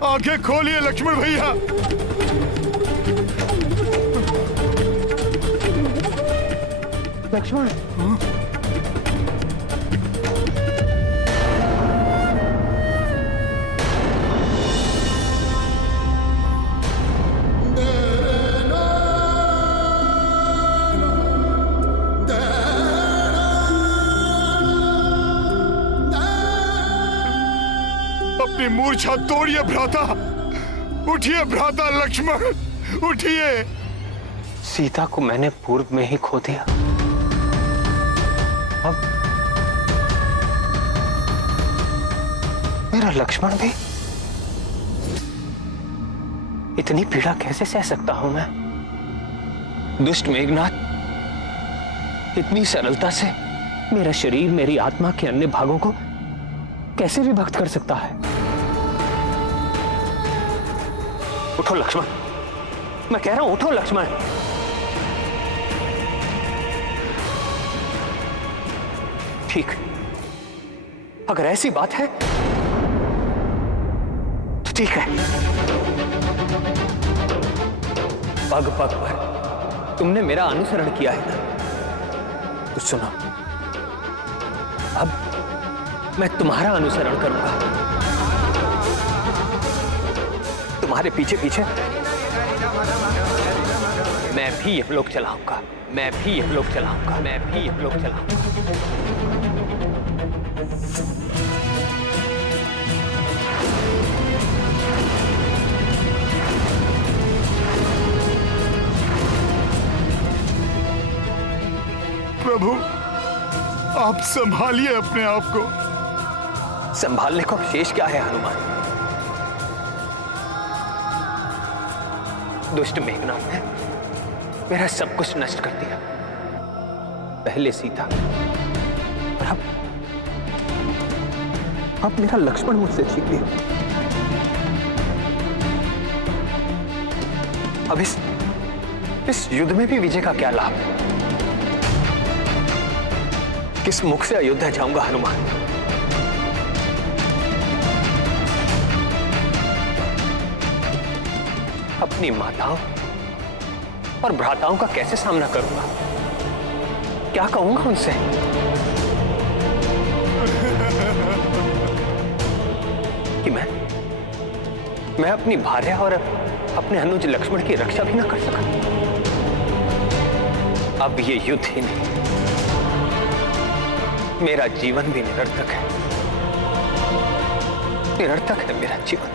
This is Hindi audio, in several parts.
आंखें खोलिए लक्ष्मण भैया। लक्ष्मण, अपनी मूर्छा तोड़िए भ्राता। उठिए भ्राता लक्ष्मण, उठिए। सीता को मैंने पूर्व में ही खो दिया। अब मेरा लक्ष्मण भी। इतनी पीड़ा कैसे सह सकता हूं मैं? दुष्ट मेघनाथ इतनी सरलता से मेरा शरीर, मेरी आत्मा के अन्य भागों को कैसे विभक्त कर सकता है? उठो लक्ष्मण, मैं कह रहा हूं उठो लक्ष्मण। ठीक, अगर ऐसी बात है तो ठीक है। पग पग पर तुमने मेरा अनुसरण किया है ना, तो सुनो, अब मैं तुम्हारा अनुसरण करूंगा। तुम्हारे पीछे पीछे मैं भी ये लोग चलाऊंगा, मैं भी ये लोग चलाऊंगा, मैं भी ये लोग चलाऊंगा। प्रभु, आप संभालिए अपने आप को। संभालने को शेष क्या है हनुमान? दुष्ट मेघनाथ ने मेरा सब कुछ नष्ट कर दिया। पहले सीता और अब मेरा लक्ष्मण मुझसे छीन लिया। अब इस युद्ध में भी विजय का क्या लाभ? किस मुख से अयोध्या जाऊंगा हनुमान? अपनी माताओं और भ्राताओं का कैसे सामना करूंगा? क्या कहूंगा उनसे? कि मैं अपनी भार्या और अपने अनुज लक्ष्मण की रक्षा भी ना कर सका। अब ये युद्ध ही नहीं, मेरा जीवन भी निरर्थक है। निरर्थक है मेरा जीवन।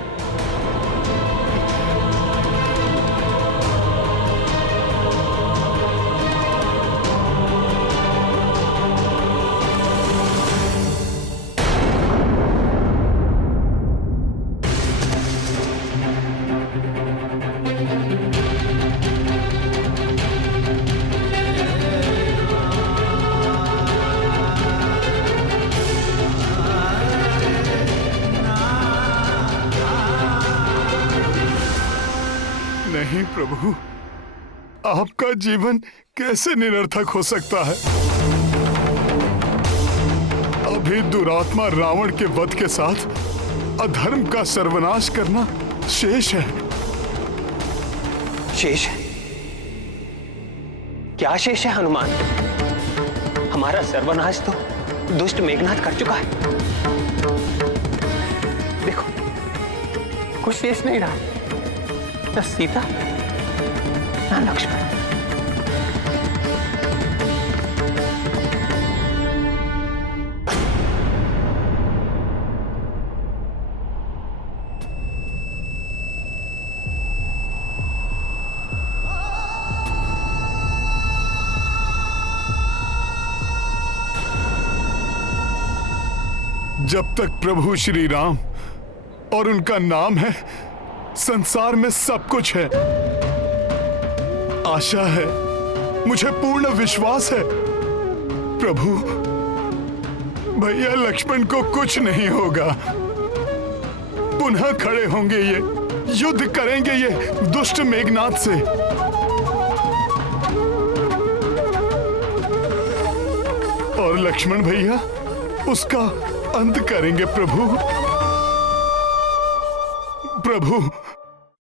नहीं प्रभु, आपका जीवन कैसे निरर्थक हो सकता है? अभी दुरात्मा रावण के वध के साथ अधर्म का सर्वनाश करना शेष है। शेष है? क्या शेष है हनुमान? हमारा सर्वनाश तो दुष्ट मेघनाथ कर चुका है। देखो, कुछ शेष नहीं रहा, न सीता न लक्ष्मण। जब तक प्रभु श्री राम और उनका नाम है, संसार में सब कुछ है। आशा है, मुझे पूर्ण विश्वास है प्रभु, भैया लक्ष्मण को कुछ नहीं होगा। पुनः खड़े होंगे ये, युद्ध करेंगे ये दुष्ट मेघनाथ से। और लक्ष्मण भैया उसका अंत करेंगे प्रभु। प्रभु,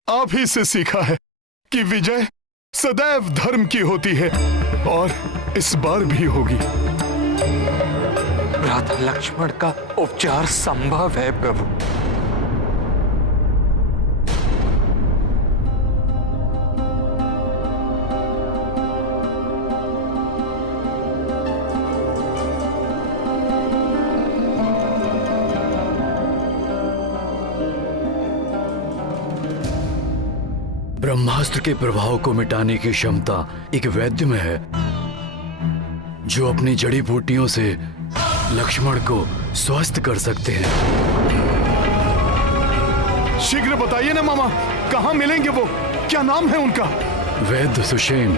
आप ही से सीखा है कि विजय सदैव धर्म की होती है और इस बार भी होगी। भ्राता लक्ष्मण का उपचार संभव है प्रभु। ब्रह्मास्त्र के प्रभाव को मिटाने की क्षमता एक वैद्य में है, जो अपनी जड़ी बूटियों से लक्ष्मण को स्वस्थ कर सकते हैं। शीघ्र बताइए ना मामा, कहाँ मिलेंगे वो? क्या नाम है उनका? वैद्य सुषेण।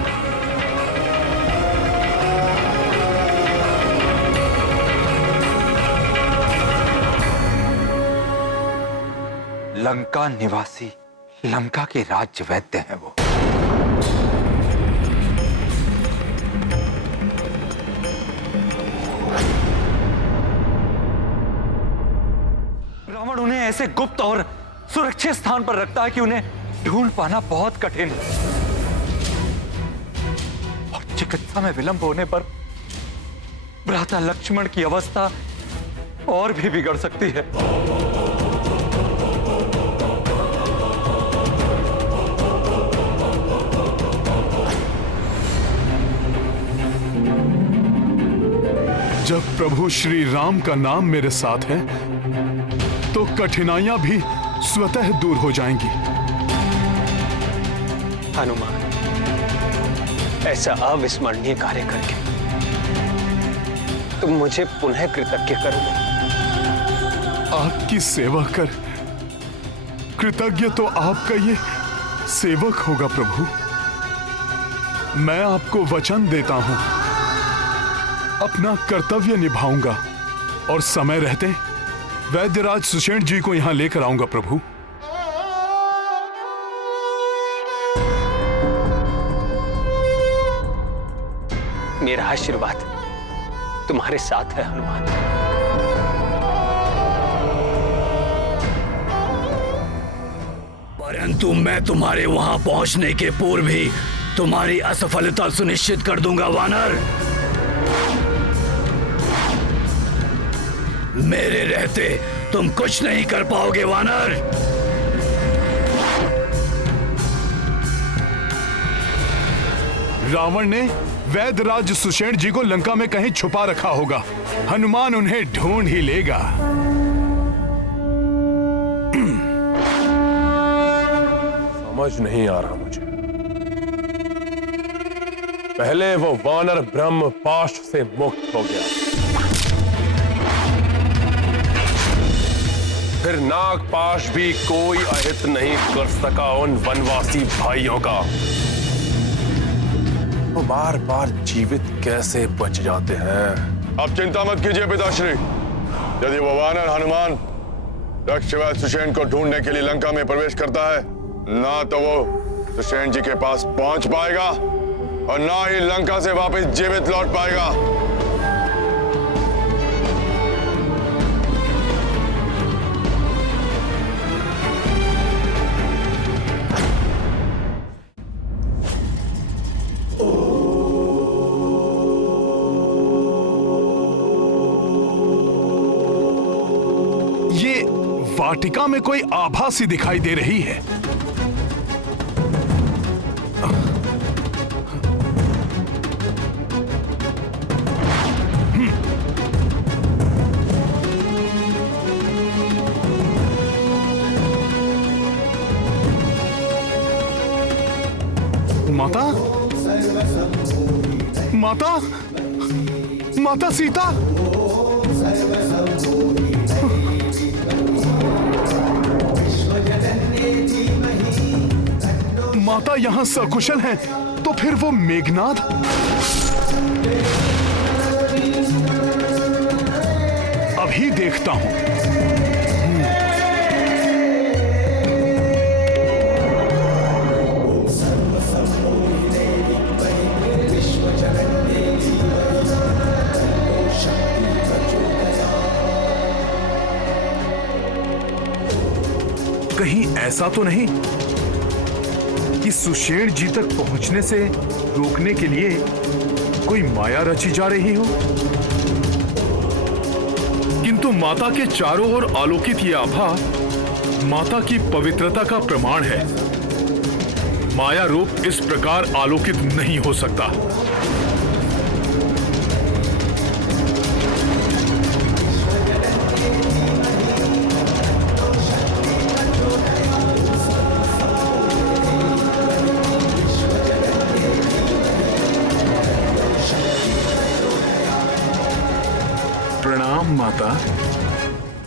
लंका निवासी, लंका के राज्य वैद्य हैं वो। रावण उन्हें ऐसे गुप्त और सुरक्षित स्थान पर रखता है कि उन्हें ढूंढ पाना बहुत कठिन है। और चिकित्सा में विलंब होने पर भ्राता लक्ष्मण की अवस्था और भी बिगड़ सकती है। जब प्रभु श्री राम का नाम मेरे साथ है तो कठिनाइयां भी स्वतः दूर हो जाएंगी। हनुमान, ऐसा अविस्मरणीय कार्य करके तुम मुझे पुनः कृतज्ञ करोगे। आपकी सेवा कर कृतज्ञ तो आपका ये सेवक होगा प्रभु। मैं आपको वचन देता हूं, अपना कर्तव्य निभाऊंगा और समय रहते वैद्यराज सुषेण जी को यहां लेकर आऊंगा प्रभु। मेरा आशीर्वाद तुम्हारे साथ है हनुमान। परंतु मैं तुम्हारे वहां पहुंचने के पूर्व ही तुम्हारी असफलता सुनिश्चित कर दूंगा वानर। मेरे रहते तुम कुछ नहीं कर पाओगे वानर। रावण ने वैद्यराज सुषेण जी को लंका में कहीं छुपा रखा होगा। हनुमान उन्हें ढूंढ ही लेगा। समझ नहीं आ रहा मुझे। पहले वो वानर ब्रह्म पाश से मुक्त हो गया, फिर नागपाश भी कोई अहित नहीं कर सका उन वनवासी भाइयों का। वो बार बार जीवित कैसे बच जाते हैं? अब चिंता मत कीजिए पिताश्री। यदि वो वानर हनुमान दक्षराज सुषेण को ढूंढने के लिए लंका में प्रवेश करता है, ना तो वो सुषेण जी के पास पहुंच पाएगा और ना ही लंका से वापस जीवित लौट पाएगा। वाटिका में कोई आभा सी दिखाई दे रही है। माता, माता, माता सीता, माता यहां सकुशल हैं, तो फिर वो मेघनाद? अभी देखता हूं। कहीं ऐसा तो नहीं कि सुषेण जी तक पहुंचने से रोकने के लिए कोई माया रची जा रही हो? किंतु माता के चारों ओर आलोकित यह आभा माता की पवित्रता का प्रमाण है। माया रूप इस प्रकार आलोकित नहीं हो सकता। प्रणाम माता।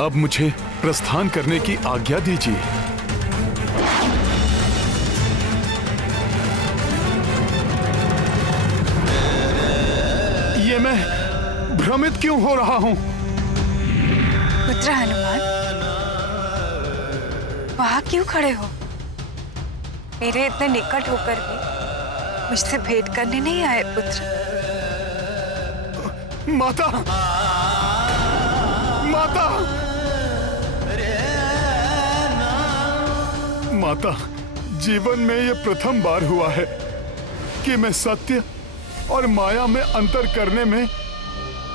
अब मुझे प्रस्थान करने की आज्ञा दीजिए। ये मैं भ्रमित क्यों हो रहा हूं? पुत्र हनुमान, वहां क्यों खड़े हो? मेरे इतने निकट होकर भी मुझसे भेंट करने नहीं आए पुत्र? माता, माता, माता, जीवन में ये प्रथम बार हुआ है कि मैं सत्य और माया में अंतर करने में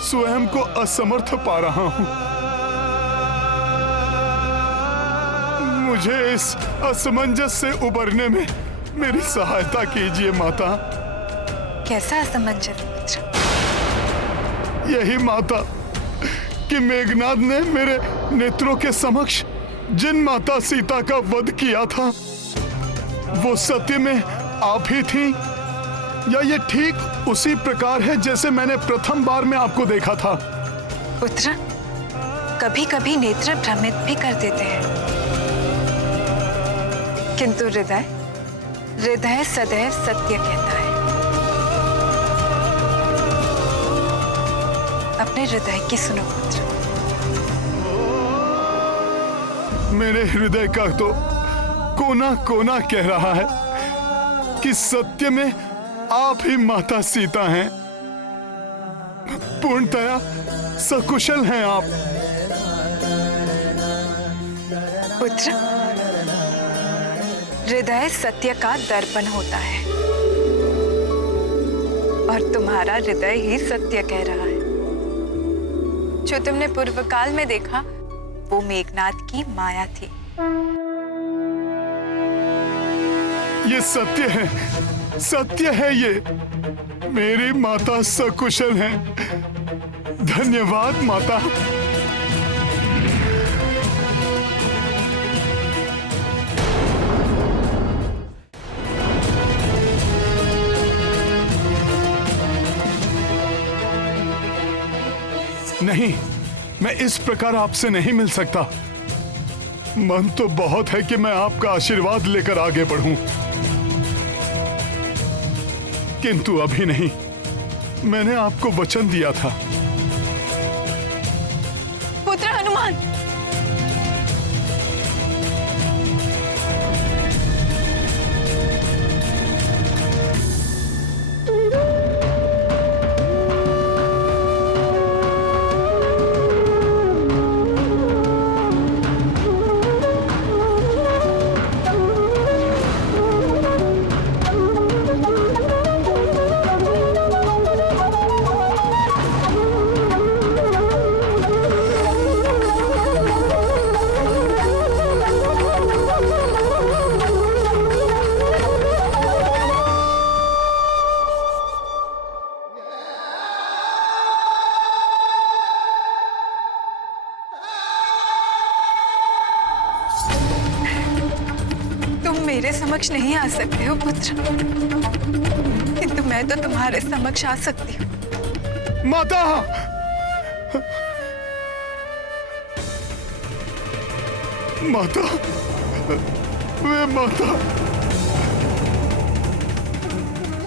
स्वयं को असमर्थ पा रहा हूं। मुझे इस असमंजस से उबरने में मेरी सहायता कीजिए माता। कैसा असमंजस पुत्र? यही माता कि मेघनाद ने मेरे नेत्रों के समक्ष जिन माता सीता का वध किया था वो सत्य में आप ही थी, या ये ठीक उसी प्रकार है जैसे मैंने प्रथम बार में आपको देखा था? पुत्र, कभी कभी नेत्र भ्रमित भी कर देते हैं, किंतु हृदय हृदय सदैव सत्य कहता है। अपने हृदय की सुनो पुत्र। मेरे हृदय का तो कोना कोना कह रहा है कि सत्य में आप ही माता सीता हैं। पूर्णतया सकुशल हैं आप। पुत्र, हृदय सत्य का दर्पण होता है और तुम्हारा हृदय ही सत्य कह रहा है। जो तुमने पूर्व काल में देखा वो मेघनाद की माया थी। ये सत्य है, सत्य है ये। मेरी माता सकुशल हैं। धन्यवाद माता। नहीं, मैं इस प्रकार आपसे नहीं मिल सकता। मन तो बहुत है कि मैं आपका आशीर्वाद लेकर आगे बढ़ूं, किंतु अभी नहीं। मैंने आपको वचन दिया था। पुत्र हनुमान, मेरे समक्ष नहीं आ सकते हो पुत्र, किंतु मैं तो तुम्हारे समक्ष आ सकती हूँ। माता, माता, वे माता।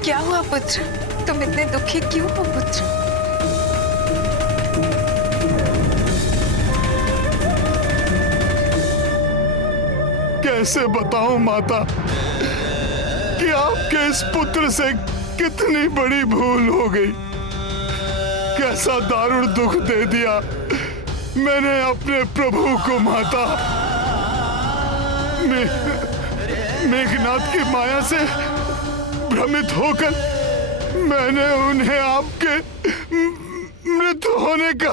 क्या हुआ पुत्र? तुम इतने दुखी क्यों हो पुत्र? कैसे बताऊं माता कि आपके इस पुत्र से कितनी बड़ी भूल हो गई। कैसा दारुण दुख दे दिया मैंने अपने प्रभु को माता। मेघनाथ की माया से भ्रमित होकर मैंने उन्हें आपके मृत होने का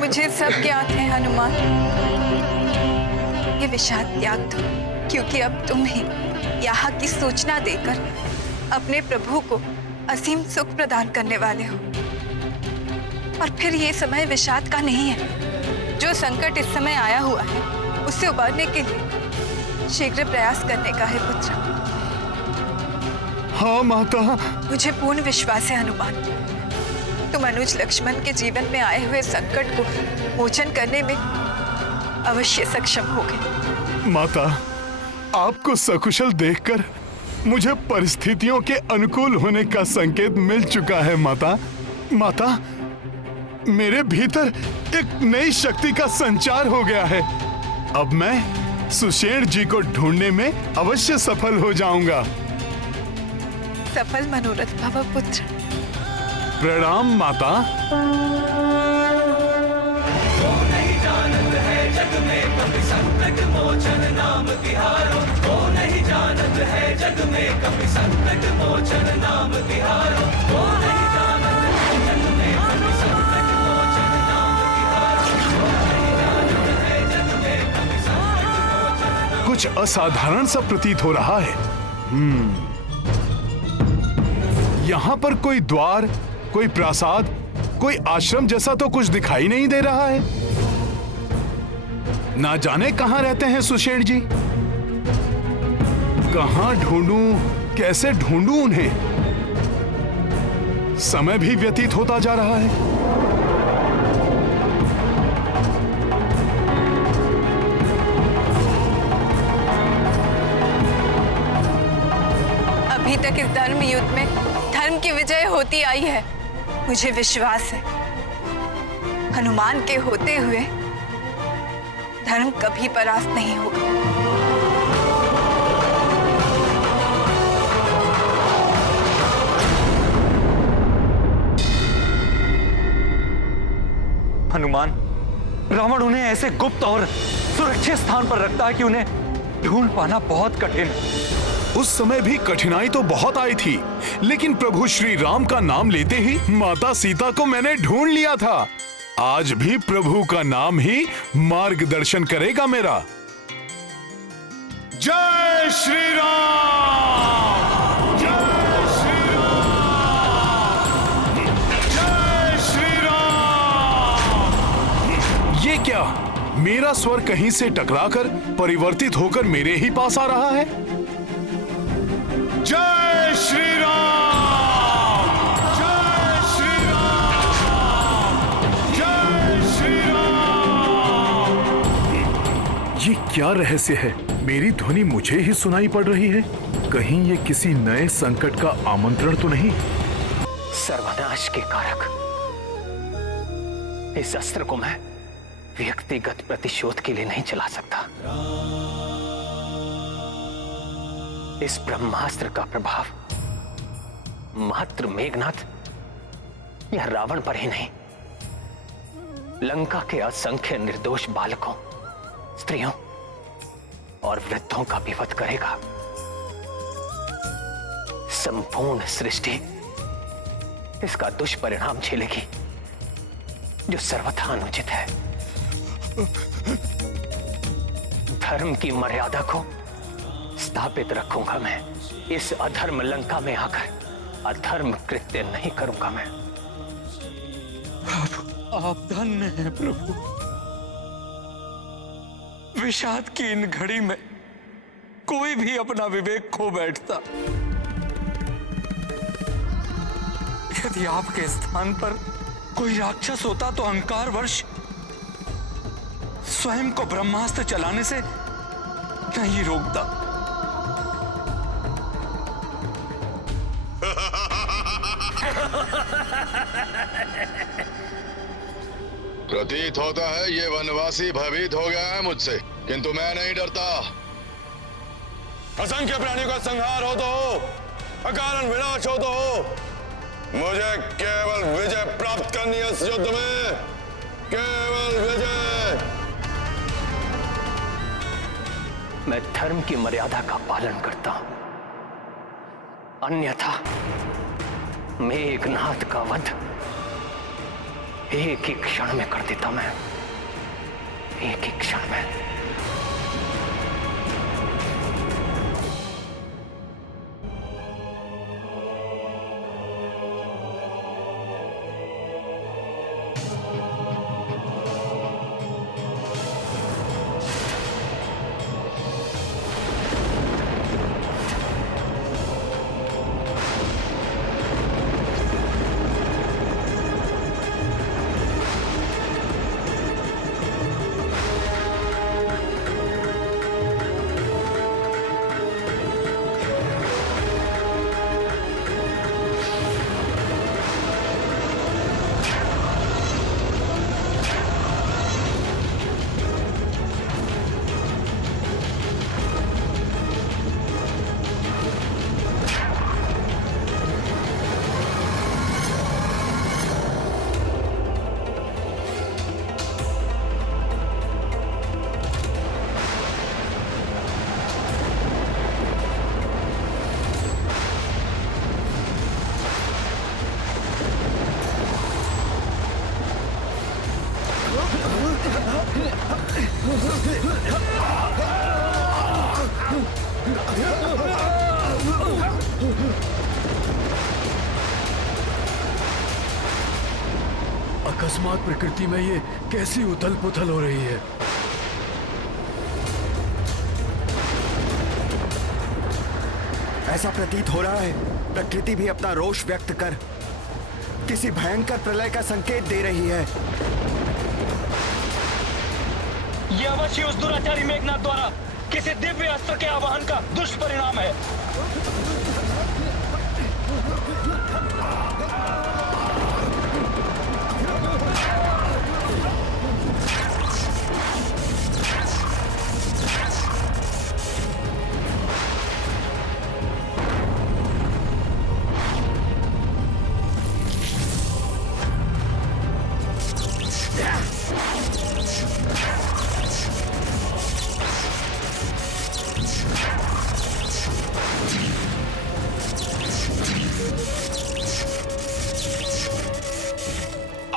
मुझे सब ज्ञात है हनुमान। ये विषाद त्याग दो, क्योंकि अब तुम ही यहाँ की सूचना देकर अपने प्रभु को असीम सुख प्रदान करने वाले हो। और फिर ये समय विषाद का नहीं है। जो संकट इस समय आया हुआ है उससे उबारने के लिए शीघ्र प्रयास करने का है पुत्र। हाँ माता। मुझे पूर्ण विश्वास है हनुमान, तुम अनुज लक्ष्मण के जीवन में आए हुए संकट को मोचन करने में अवश्य सक्षम होगे। माता, आपको सकुशल देखकर मुझे परिस्थितियों के अनुकूल होने का संकेत मिल चुका है माता। माता, मेरे भीतर एक नई शक्ति का संचार हो गया है। अब मैं सुषेण जी को ढूंढने में अवश्य सफल हो जाऊंगा। सफल मनोरथ भव पुत्र। प्रणाम माता। कुछ असाधारण सा प्रतीत हो रहा है। यहाँ पर कोई द्वार, कोई प्रासाद, कोई आश्रम जैसा तो कुछ दिखाई नहीं दे रहा है। ना जाने कहाँ रहते हैं सुषेण जी। कहाँ ढूंढूं, कैसे ढूंढूं उन्हें। समय भी व्यतीत होता जा रहा है। अभी तक इस धर्म युद्ध में धर्म की विजय होती आई है। मुझे विश्वास है हनुमान के होते हुए धर्म कभी परास्त नहीं होगा। हनुमान, रावण उन्हें ऐसे गुप्त और सुरक्षित स्थान पर रखता है कि उन्हें ढूंढ पाना बहुत कठिन है। उस समय भी कठिनाई तो बहुत आई थी, लेकिन प्रभु श्री राम का नाम लेते ही माता सीता को मैंने ढूंढ लिया था। आज भी प्रभु का नाम ही मार्गदर्शन करेगा मेरा। जय श्री राम! जय श्री राम! जय श्री राम! ये क्या? मेरा स्वर कहीं से टकराकर परिवर्तित होकर मेरे ही पास आ रहा है। जय श्री राम! जय श्री राम! जय श्री राम! ये क्या रहस्य है? मेरी ध्वनि मुझे ही सुनाई पड़ रही है। कहीं ये किसी नए संकट का आमंत्रण तो नहीं? सर्वनाश के कारक, इस अस्त्र को मैं व्यक्तिगत प्रतिशोध के लिए नहीं चला सकता। इस ब्रह्मास्त्र का प्रभाव मात्र मेघनाथ या रावण पर ही नहीं, लंका के असंख्य निर्दोष बालकों, स्त्रियों और वृद्धों का भी वध करेगा। संपूर्ण सृष्टि इसका दुष्परिणाम झेलेगी, जो सर्वथा अनुचित है। धर्म की मर्यादा को स्थापित रखूंगा मैं। इस अधर्म लंका में आकर अधर्म कृत्य नहीं करूंगा मैं। आप धन्य हैं प्रभु। विषाद की इन घड़ी में कोई भी अपना विवेक खो बैठता। यदि आपके स्थान पर कोई राक्षस होता तो अहंकारवश स्वयं को ब्रह्मास्त्र चलाने से नहीं रोकता। प्रतीत होता है ये वनवासी भयभीत हो गया है मुझसे, किंतु मैं नहीं डरता। असंख्य प्राणियों का संहार हो तो हो, अकारण विनाश हो तो हो, मुझे केवल केवल विजय प्राप्त करनी है इस युद्ध में, केवल विजय। मैं धर्म की मर्यादा का पालन करता हूं, अन्यथा मेघनाद का वध एक ही क्षण में कर देता मैं, एक ही क्षण में। अकस्मात प्रकृति में ये कैसी उथल पुथल हो रही है। ऐसा प्रतीत हो रहा है प्रकृति भी अपना रोष व्यक्त कर किसी भयंकर प्रलय का संकेत दे रही है। यह अवश्य उस दुराचारी मेघनाद द्वारा किसी दिव्य अस्त्र के आवाहन का दुष्परिणाम है।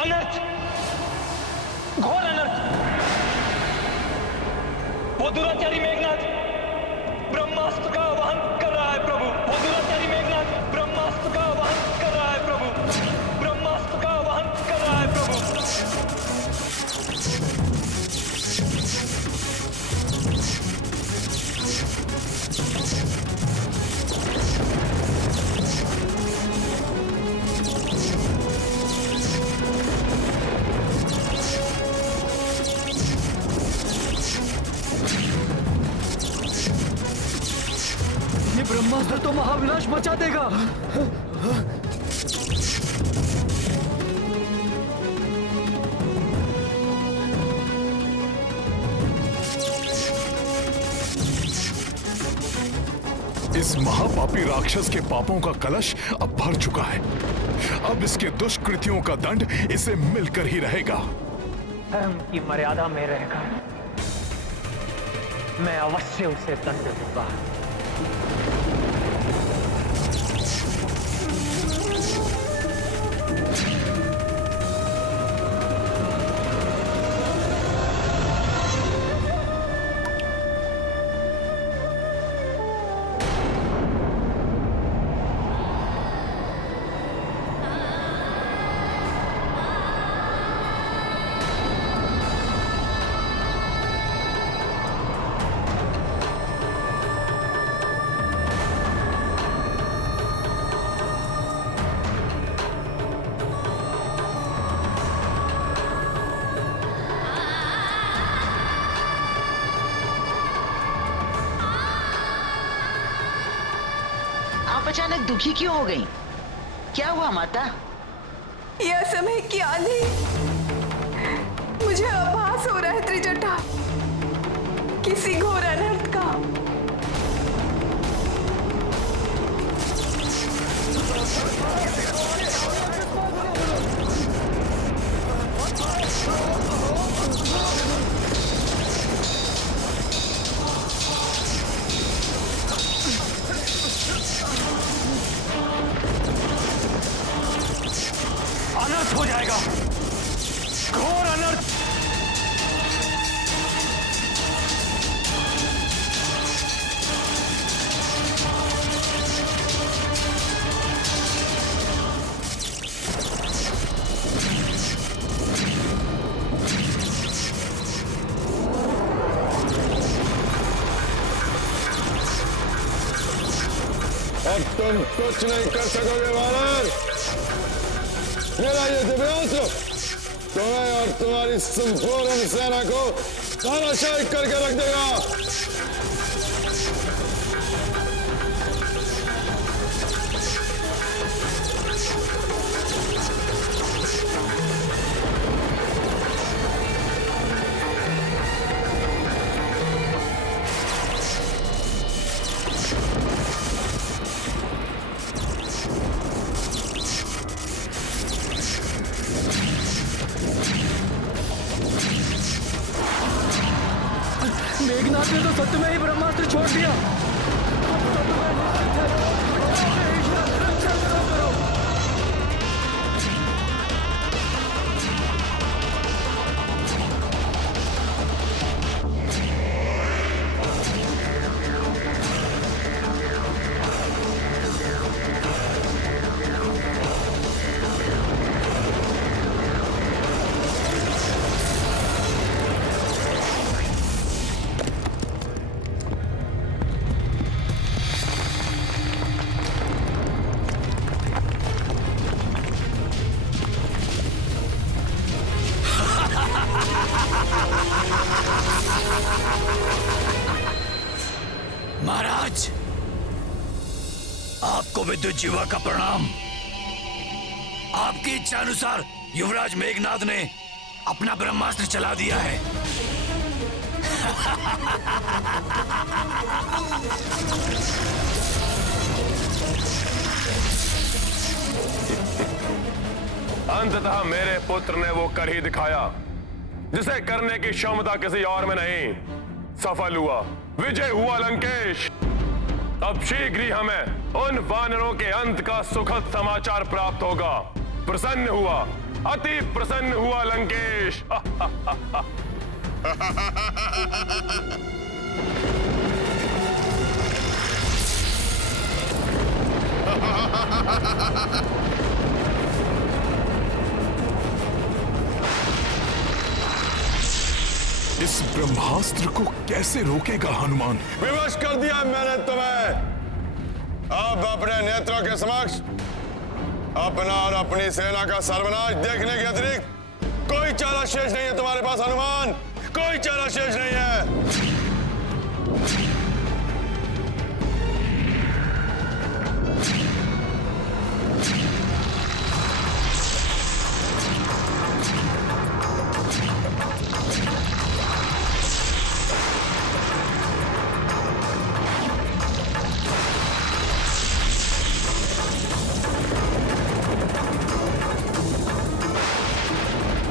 अनर्थ, घोर अनर्थ। वो दुराचारी मेघनाद ब्रह्मास्त्र का आवाहन कर रहा है प्रभु। वो दुराचारी मेघनाद ब्रह्मास्त्र का आवाहन कर रहा है प्रभु। ब्रह्मास्त्र का आवाहन कर रहा है प्रभु। ये ब्रह्मास्त्र तो महाविनाश मचा देगा। इस महापापी राक्षस के पापों का कलश अब भर चुका है। अब इसके दुष्कृतियों का दंड इसे मिलकर ही रहेगा। धर्म की मर्यादा में रहकर मैं अवश्य उसे दंड दूंगा। आप अचानक दुखी क्यों हो गई? क्या हुआ माता? यह समय की आंधी, मुझे आभास हो रहा है त्रिजटा किसी घोर अनर्थ का। जाएगा। घोर अनर्थ। अब तुम कुछ नहीं कर सकोगे वानर। मेरा ये दिव्यास्त्र तुम्हें और तुम्हारी संपूर्ण सेना को धराशायी करके रख देगा। मेघनाथ ने तो सत्य में ही ब्रह्मास्त्र छोड़ दिया। महाराज, आपको विद्युत जीवा का प्रणाम। आपकी इच्छा अनुसार युवराज मेघनाद ने अपना ब्रह्मास्त्र चला दिया है। अंततः मेरे पुत्र ने वो कर ही दिखाया जिसे करने की क्षमता किसी और में नहीं। सफल हुआ, विजय हुआ लंकेश। अब शीघ्र ही हमें उन वानरों के अंत का सुखद समाचार प्राप्त होगा। प्रसन्न हुआ, अति प्रसन्न हुआ लंकेश। इस ब्रह्मास्त्र को कैसे रोकेगा हनुमान? विवश कर दिया मैंने तुम्हें। अब अपने नेत्रों के समक्ष अपना और अपनी सेना का सर्वनाश देखने के अतिरिक्त कोई चारा शेष नहीं है तुम्हारे पास हनुमान, कोई चारा शेष नहीं है।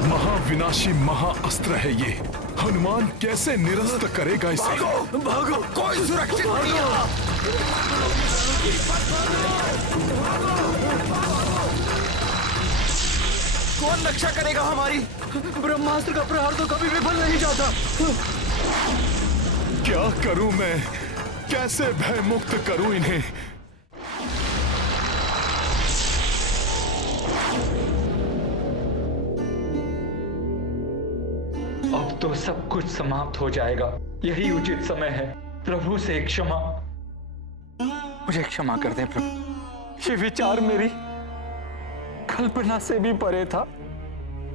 महाविनाशी महाअस्त्र है ये। हनुमान कैसे निरस्त करेगा इसे? भागो, भागो, कोई सुरक्षित नहीं है। कौन रक्षा करेगा हमारी? ब्रह्मास्त्र का प्रहार तो कभी विफल नहीं जाता। क्या करूं मैं? कैसे भय मुक्त करूं इन्हें? अब तो सब कुछ समाप्त हो जाएगा। यही उचित समय है। प्रभु से क्षमा, मुझे क्षमा कर दें प्रभु। ये विचार मेरी कल्पना से भी परे था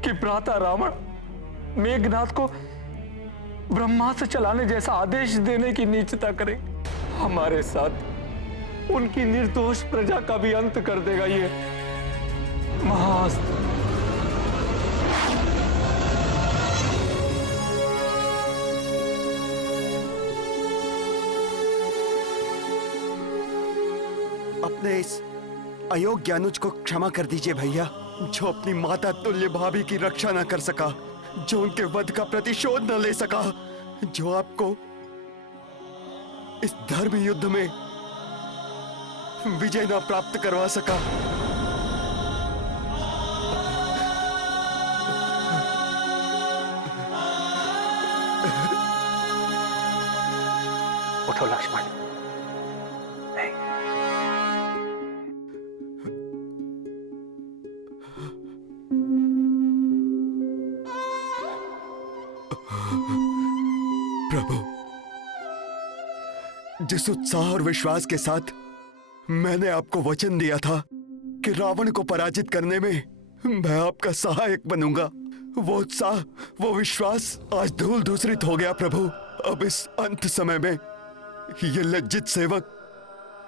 कि भ्राता रावण मेघनाद को ब्रह्मास्त्र चलाने जैसा आदेश देने की नीचता करे। हमारे साथ उनकी निर्दोष प्रजा का भी अंत कर देगा ये महाअस्त्र। अपने इस अयोग्य अनुज को क्षमा कर दीजिए भैया, जो अपनी माता तुल्य भाभी की रक्षा न कर सका, जो उनके वध का प्रतिशोध न ले सका, जो आपको इस धर्म युद्ध में विजय न प्राप्त करवा सका। लक्ष्मण, नहीं। प्रभु, जिस उत्साह और विश्वास के साथ मैंने आपको वचन दिया था कि रावण को पराजित करने में मैं आपका सहायक बनूंगा, वो उत्साह, वो विश्वास आज धूल धूसरित हो गया प्रभु। अब इस अंत समय में ये लज्जित सेवक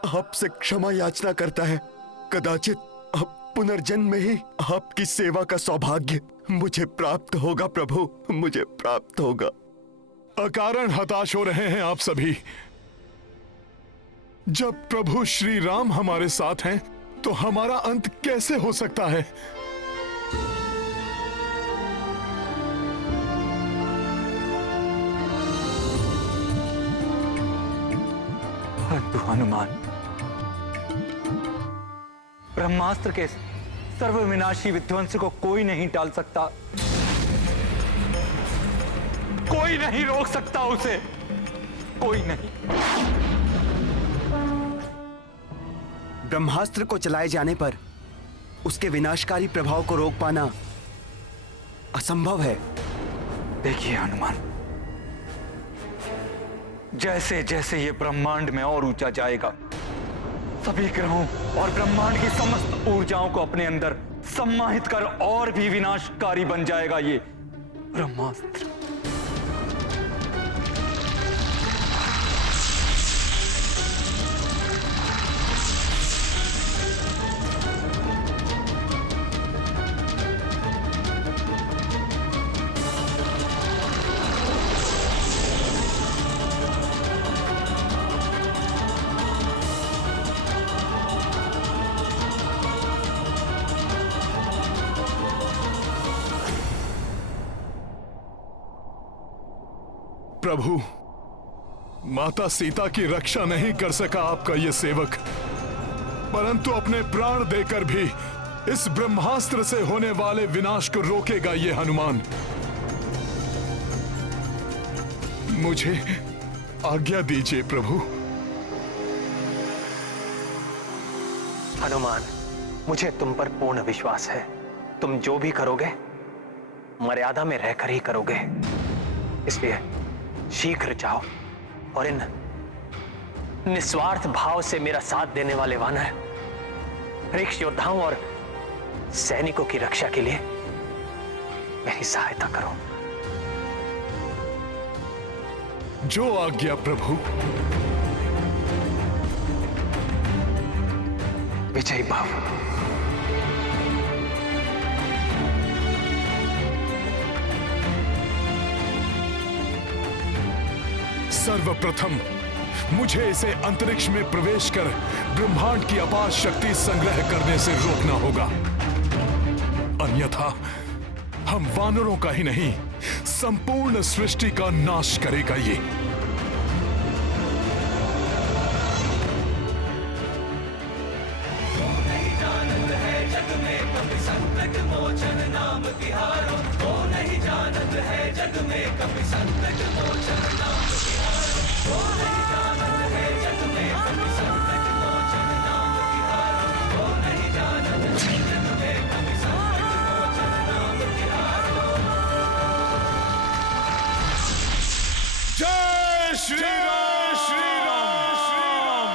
आपसे क्षमा याचना करता है। कदाचित अब पुनर्जन्म में ही आपकी सेवा का सौभाग्य मुझे प्राप्त होगा प्रभु, मुझे प्राप्त होगा। अकारण हताश हो रहे हैं आप सभी। जब प्रभु श्री राम हमारे साथ हैं तो हमारा अंत कैसे हो सकता है? परंतु हनुमान, ब्रह्मास्त्र के सर्वविनाशी विध्वंस को कोई नहीं टाल सकता, कोई नहीं रोक सकता उसे, कोई नहीं। ब्रह्मास्त्र को चलाए जाने पर उसके विनाशकारी प्रभाव को रोक पाना असंभव है। देखिए हनुमान, जैसे जैसे ये ब्रह्मांड में और ऊंचा जाएगा, सभी ग्रहों और ब्रह्मांड की समस्त ऊर्जाओं को अपने अंदर सम्माहित कर और भी विनाशकारी बन जाएगा ये ब्रह्मास्त्र। प्रभु, माता सीता की रक्षा नहीं कर सका आपका ये सेवक, परंतु अपने प्राण देकर भी इस ब्रह्मास्त्र से होने वाले विनाश को रोकेगा ये हनुमान। मुझे आज्ञा दीजिए प्रभु। हनुमान, मुझे तुम पर पूर्ण विश्वास है। तुम जो भी करोगे मर्यादा में रहकर ही करोगे, इसलिए शीघ्र जाओ और इन निस्वार्थ भाव से मेरा साथ देने वाले वानर वृक्ष योद्धाओं और सैनिकों की रक्षा के लिए मेरी सहायता करो। जो आज्ञा प्रभु। विजयी भव। सर्वप्रथम मुझे इसे अंतरिक्ष में प्रवेश कर ब्रह्मांड की अपार शक्ति संग्रह करने से रोकना होगा, अन्यथा हम वानरों का ही नहीं संपूर्ण सृष्टि का नाश करेगा ये। जय श्री राम, श्री राम, श्री राम।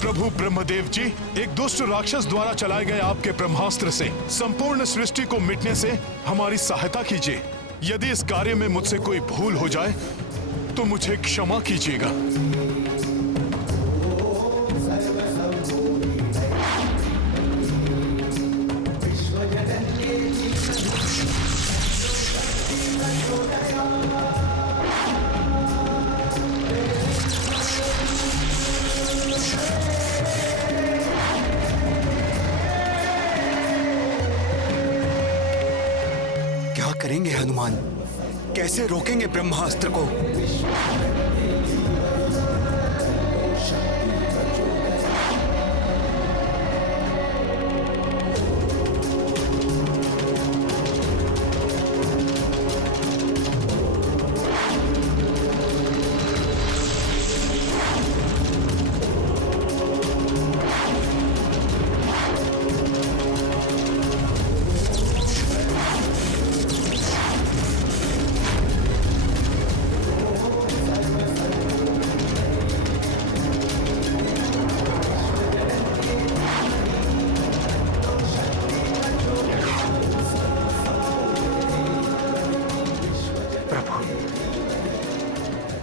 प्रभु ब्रह्मदेव जी, एक दुष्ट राक्षस द्वारा चलाए गए आपके ब्रह्मास्त्र से संपूर्ण सृष्टि को मिटने से हमारी सहायता कीजिए। यदि इस कार्य में मुझसे कोई भूल हो जाए तो मुझे क्षमा कीजिएगा। करेंगे हनुमान? कैसे रोकेंगे ब्रह्मास्त्र को?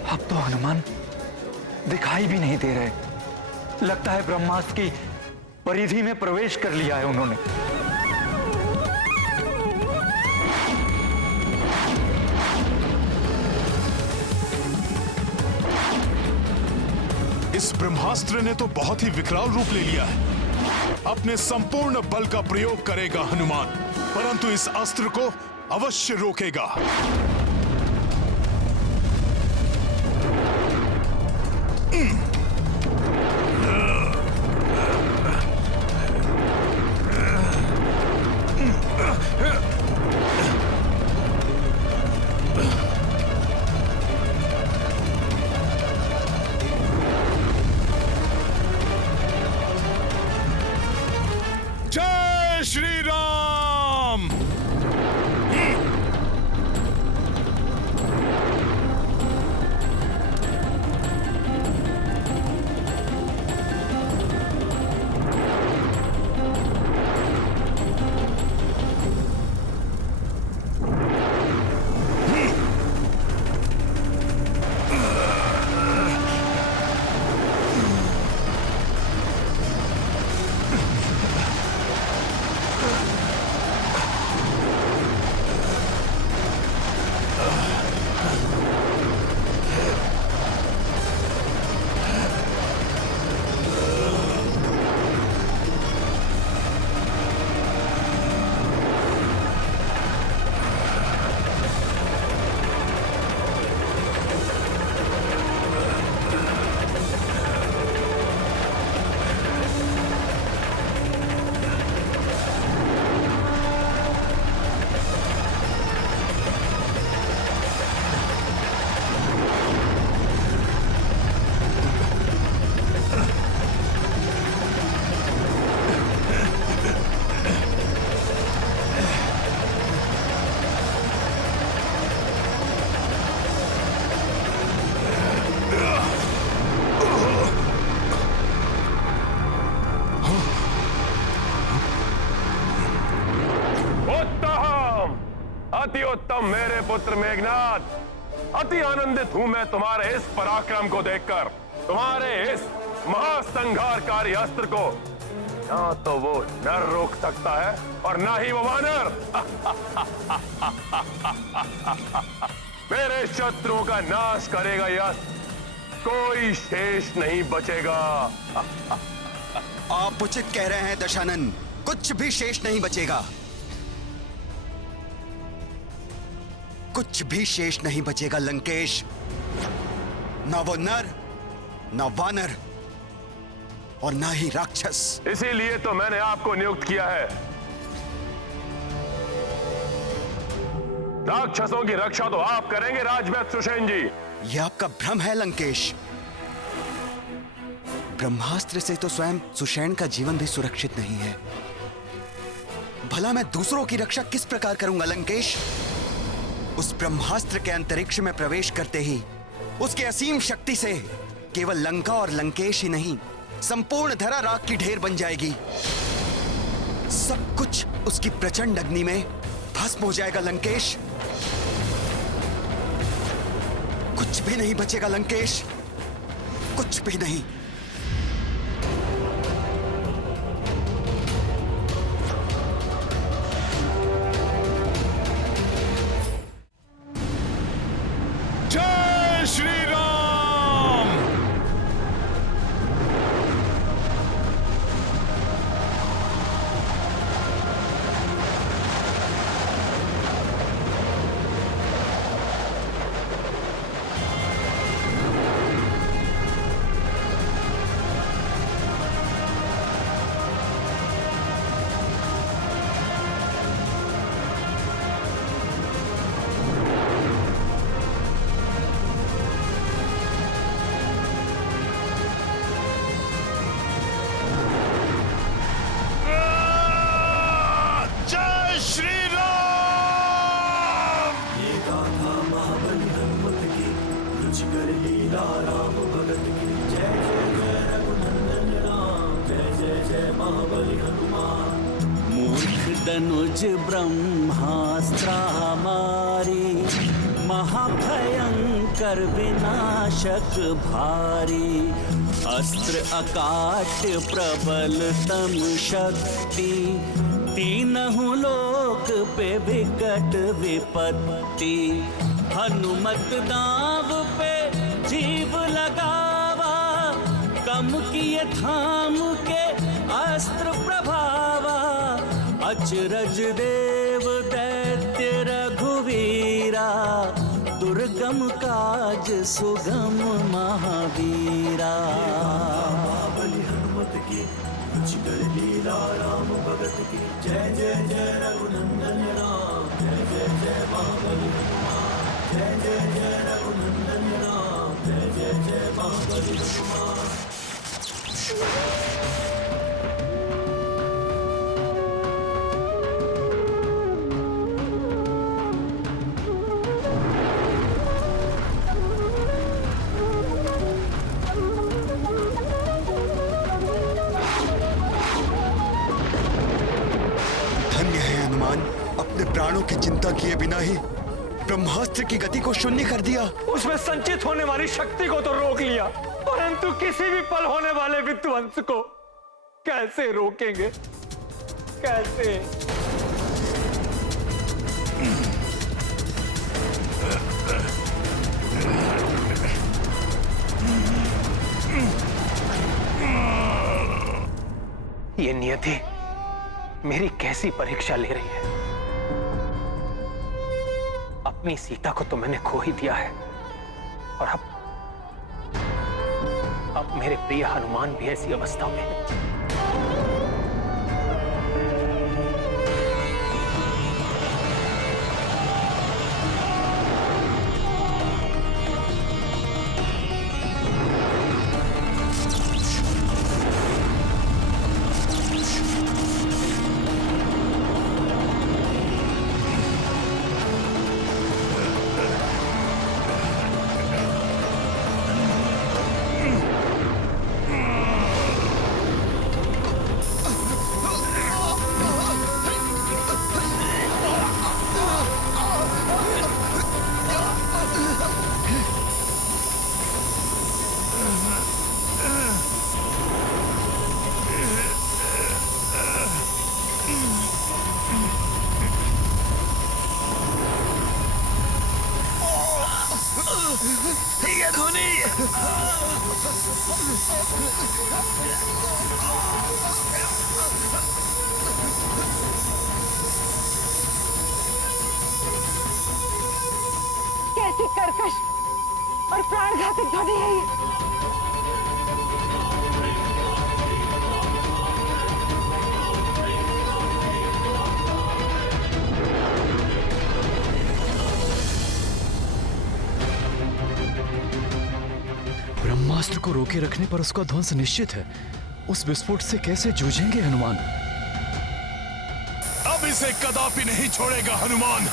अब तो हनुमान दिखाई भी नहीं दे रहे। लगता है ब्रह्मास्त्र की परिधि में प्रवेश कर लिया है उन्होंने। इस ब्रह्मास्त्र ने तो बहुत ही विकराल रूप ले लिया है। अपने संपूर्ण बल का प्रयोग करेगा हनुमान, परंतु इस अस्त्र को अवश्य रोकेगा। जय श्री राम। अति उत्तम मेरे पुत्र मेघनाथ, अति आनंदित हूं मैं तुम्हारे इस पराक्रम को देखकर, तुम्हारे इस महासंहारकारी अस्त्र को। ना तो वो नर रोक सकता है और ना ही वो वानर। मेरे शत्रुओं का नाश करेगा यह अस्त्र, कोई शेष नहीं बचेगा। आप उचित कह रहे हैं दशानन, कुछ भी शेष नहीं बचेगा। कुछ भी शेष नहीं बचेगा लंकेश। ना वो नर, ना वानर और ना ही राक्षस। इसीलिए तो मैंने आपको नियुक्त किया है। राक्षसों की रक्षा तो आप करेंगे राजवैद्य सुषेण जी। यह आपका भ्रम है लंकेश। ब्रह्मास्त्र से तो स्वयं सुषेण का जीवन भी सुरक्षित नहीं है। भला मैं दूसरों की रक्षा किस प्रकार करूंगा लंकेश? उस ब्रह्मास्त्र के अंतरिक्ष में प्रवेश करते ही उसकी असीम शक्ति से केवल लंका और लंकेश ही नहीं, संपूर्ण धरा राख की ढेर बन जाएगी। सब कुछ उसकी प्रचंड अग्नि में भस्म हो जाएगा लंकेश। कुछ भी नहीं बचेगा लंकेश, कुछ भी नहीं। जय श्री राम। मदनुज ब्रह्मास्त्र हमारी, महाभयंकर विनाशक भारी। अस्त्र अकाट्य प्रबलतम शक्ति, तीनहु लोक पे विकट विपत्ति। हनुमत दाव पे जीव लगावा, कम किए थाम के अस्त्र प्रभावा। अचरज देव दैत्य रघुवीरा, दुर्गम काज सुगम महावीरा। बलि हनुमत की कुछ कर लीला राम भगत की। जय जय जय रघुनंदन राम, जय जय जय महाबली हनुमान। जय जय जय रघुनंदन राम, जय जय जय महाबली हनुमान। धन्य है हनुमान, अपने प्राणों की चिंता किए बिना ही ब्रह्मास्त्र की गति को शून्य कर दिया। उसमें संचित होने वाली शक्ति को तो रोक लिया, परंतु किसी भी पल होने वाले विध्वंस को कैसे रोकेंगे? कैसे? ये नियति मेरी कैसी परीक्षा ले रही है। अपनी सीता को तो मैंने खो ही दिया है, और अब मेरे प्रिय हनुमान भी ऐसी अवस्था में है। कैसी कर्कश और प्राणघातक ध्वनि है ये। ब्रह्मास्त्र को रोके रखने पर उसका ध्वंस निश्चित है। उस विस्फोट से कैसे जूझेंगे हनुमान? अब इसे कदापि नहीं छोड़ेगा हनुमान।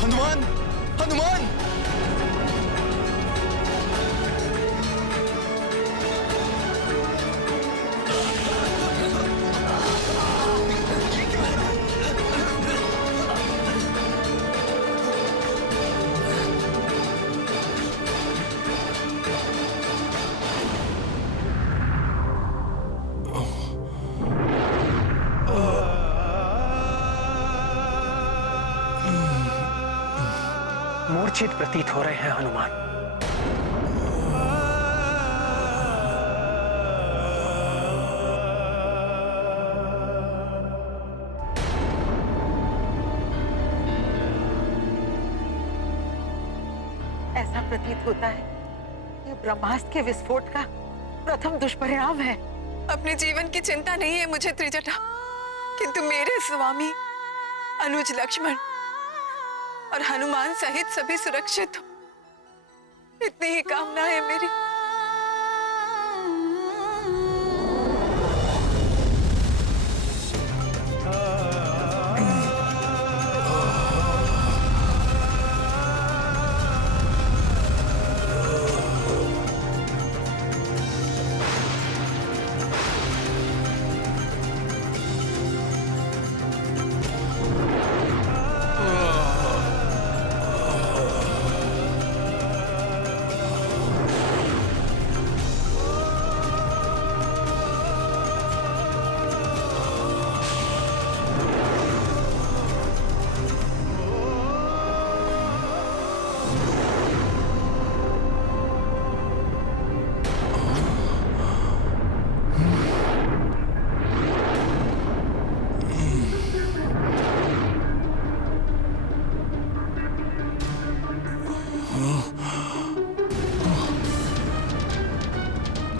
हनुमान, हनुमान! मूर्छित प्रतीत हो रहे हैं हनुमान। ऐसा प्रतीत होता है ये ब्रह्मास्त्र के विस्फोट का प्रथम दुष्परिणाम है। अपने जीवन की चिंता नहीं है मुझे त्रिजटा, किंतु मेरे स्वामी अनुज लक्ष्मण और हनुमान सहित सभी सुरक्षित हो, इतनी ही कामना है मेरी।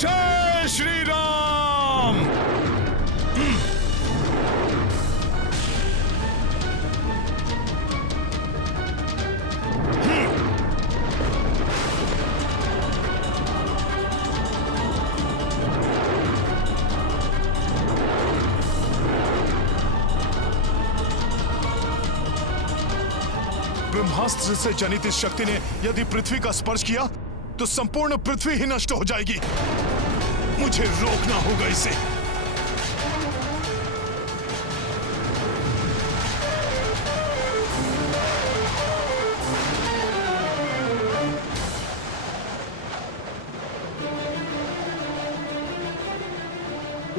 जय श्री राम। ब्रह्मास्त्र से जनित इस शक्ति ने यदि पृथ्वी का स्पर्श किया तो संपूर्ण पृथ्वी ही नष्ट हो जाएगी। मुझे रोकना होगा इसे।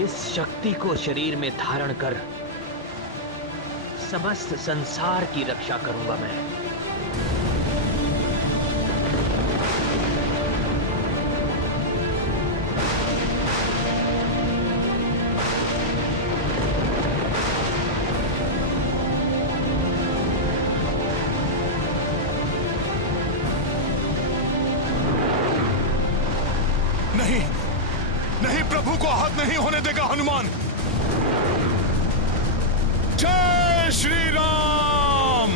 इस शक्ति को शरीर में धारण कर समस्त संसार की रक्षा करूंगा मैं। नहीं, नहीं, प्रभु को आहत नहीं होने देगा हनुमान। जय श्री राम।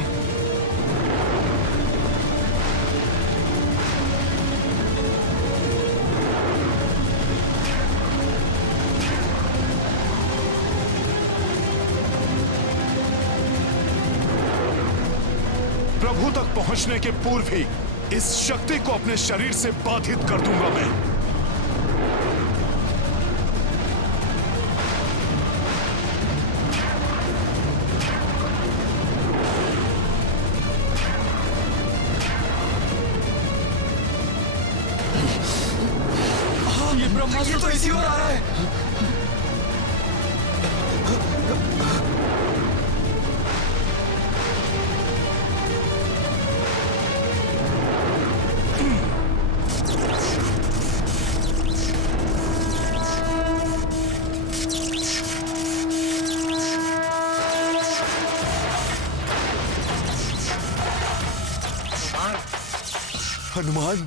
प्रभु तक पहुंचने के पूर्व ही इस शक्ति को अपने शरीर से बाधित कर दूंगा मैं। ये ब्रह्मास्त्र तो इसी ओर आ रहा है। हनुमान,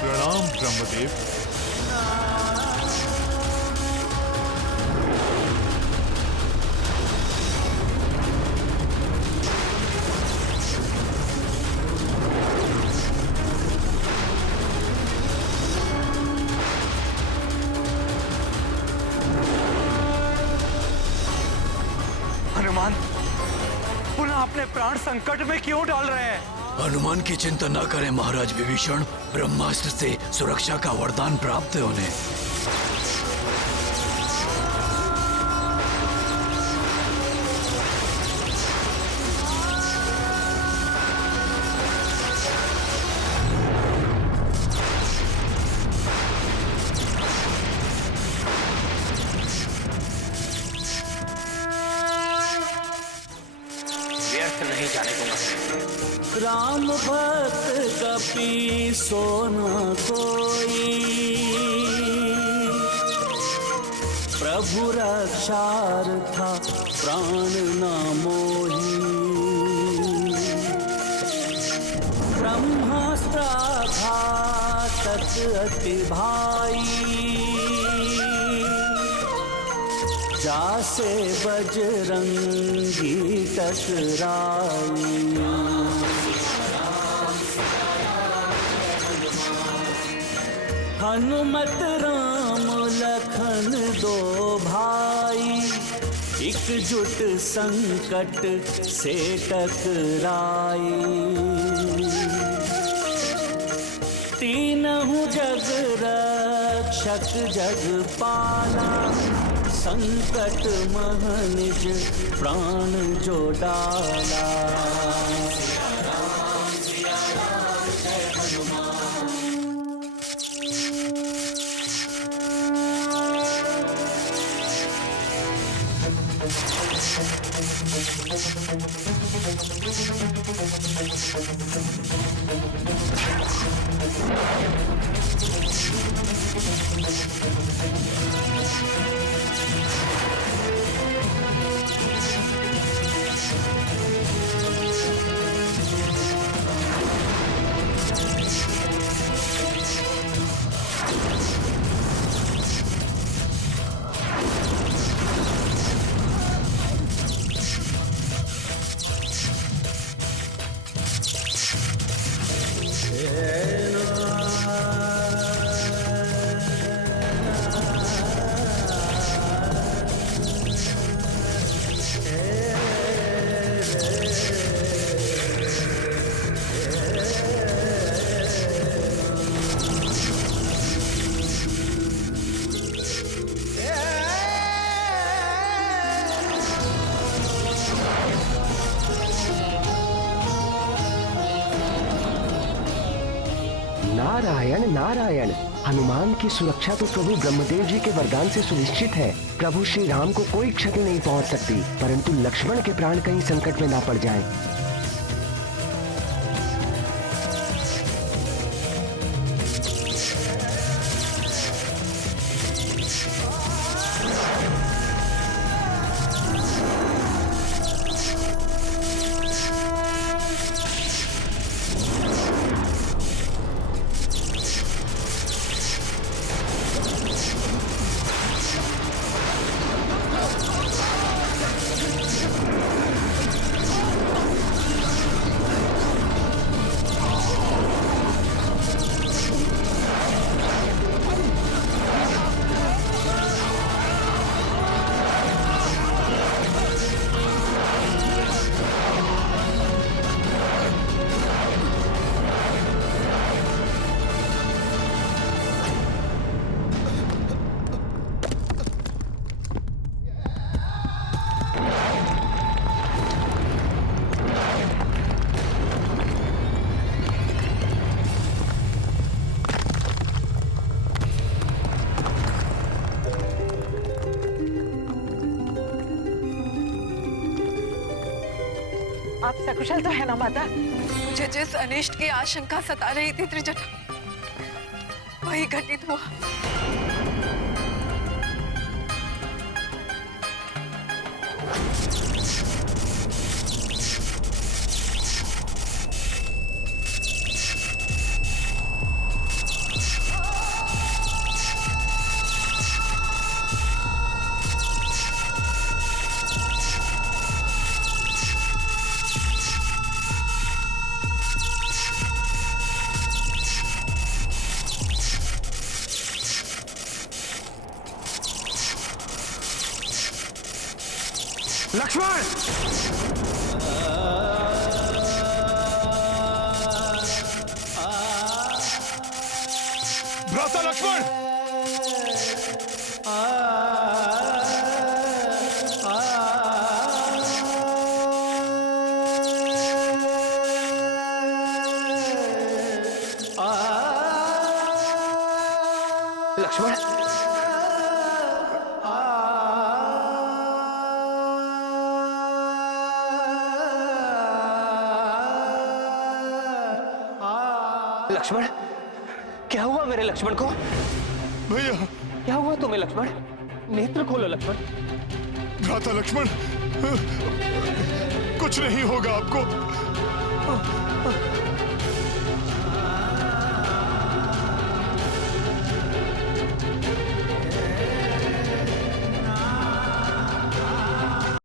प्रणाम ब्रह्मदेव। हनुमान, पुनः अपने प्राण संकट में क्यों डाल रहे हैं? हनुमान की चिंता न करें महाराज विभीषण, ब्रह्मास्त्र से सुरक्षा का वरदान प्राप्त है उन्हें। जाने दूंगा। राम भक्त कपि सोना कोई, प्रभु रक्षार्था प्राण न मोही। ब्रह्मास्त्र घातक अति भाई, जासे बजरंगी टकराई। हनुमत राम लखन दो भाई, एकजुट संकट से टकराई। तीनहु जग रक्षक जगपाला, संकट महनिज प्राण जो डाला। नारायण नारायण। हनुमान की सुरक्षा तो प्रभु ब्रह्मदेव जी के वरदान से सुनिश्चित है। प्रभु श्री राम को कोई क्षति नहीं पहुंच सकती, परंतु लक्ष्मण के प्राण कहीं संकट में ना पड़ जाएं। आप सकुशल तो है ना माता? मुझे जिस अनिष्ट की आशंका सता रही थी त्रिजटा, वही घटित हुआ। लक्ष्मण! भ्राता लक्ष्मण! लक्ष्मण! लक्ष्मण, क्या हुआ मेरे लक्ष्मण को? भैया क्या हुआ तुम्हें लक्ष्मण? नेत्र खोलो लक्ष्मण। भ्राता लक्ष्मण, कुछ नहीं होगा आपको।